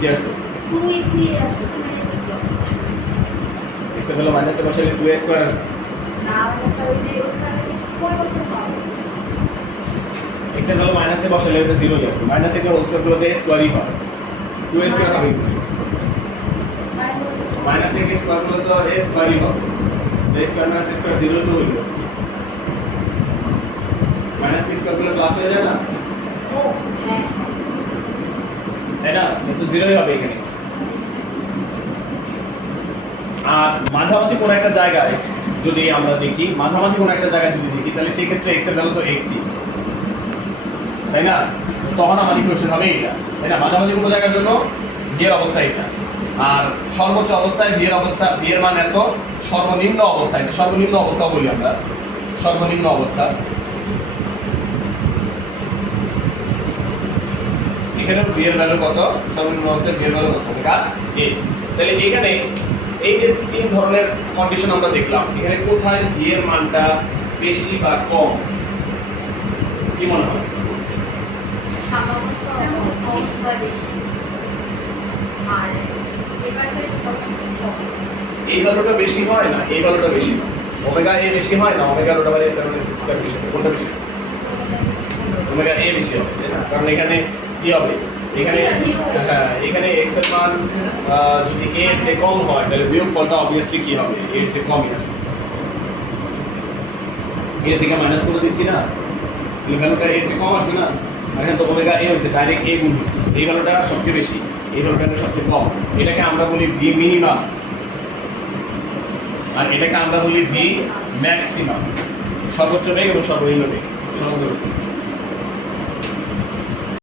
কি আসবে 2 আসবে 2a স্কয়ার x এর ভ্যালু মাইনাসে বসালে 2a স্কয়ার আসবে না মানে স্যার ওই যে ওখানে পরিবর্তন হবে x এর ভ্যালু মাইনাসে বসালে এটা 0 হয়ে যাবে মাইনাস a কে হোল স্কয়ার করলে a স্কয়ারই হয় 2a স্কয়ার হবে মাইনাস a কে স্কয়ার করলে তো a স্কয়ারই হবে a square minus a square 0 তো হইল মাইনাস b স্কয়ার করলে প্লাস হয়ে যায় না ও হ্যাঁ এটা তো 0ই হবে এখানে আর মাঝামাঝি কোন একটা জায়গায় যদি আমরা দেখি মাঝামাঝি কোন একটা জায়গায় যদি দেখি তাহলে সেই ক্ষেত্রে x এর ভ্যালু তো x ই তাই না তখন আমার ইকুয়েশন হবে এটা তাই না মাঝামাঝি কোন জায়গার জন্য v এর অবস্থা এটা আর সর্বোচ্চ অবস্থায় v এর অবস্থা v এর মান এত সর্বনিম্ন অবস্থা এটা সর্বনিম্ন অবস্থা বলি আমরা সর্বনিম্ন অবস্থা এখানে v এর ভ্যালু কত সর্বনিম্ন অবস্থায় v এর ভ্যালু কত ওমেগা a তাহলে এখানে এই যে তিন ধরনের কন্ডিশন আমরা দেখলাম এখানে কোথায় v এর মানটা বেশি বা কম কি মনে হয় সামাবস্থা অবস্থা বেশি আর এই পাশে এই ভ্যালুটা বেশি হয় না এই ভ্যালুটা বেশি হয় ওমেগা a বেশি হয় না omega root over a square বেশি কোনটা বেশি ওমেগা a বেশি হবে তাই না কারণ এখানে কি হবে এখানে হ্যাঁ এখানে x এর মান যদি a এর চেয়ে কম হয় তাহলে বিয়োগফলটা obviously কি হবে a এর চেয়ে কমই আসবে a থেকে মাইনাস করে দিচ্ছি না এই ভ্যালুটা a এর চেয়ে কম আসবে না এখানে তো ওমেগা a হইছে ডাইরেক্ট a গুণ হইছে এই ভ্যালুটা সবচেয়ে বেশি এই ভ্যালুটা সবচেয়ে কম এটাকে আমরা বলি v মিনিমাম আর এটাকে আমরা বলি v ম্যাক্সিমাম সর্বোচ্চ বেগ এবং সর্বনিম্ন বেগ সর্বোচ্চ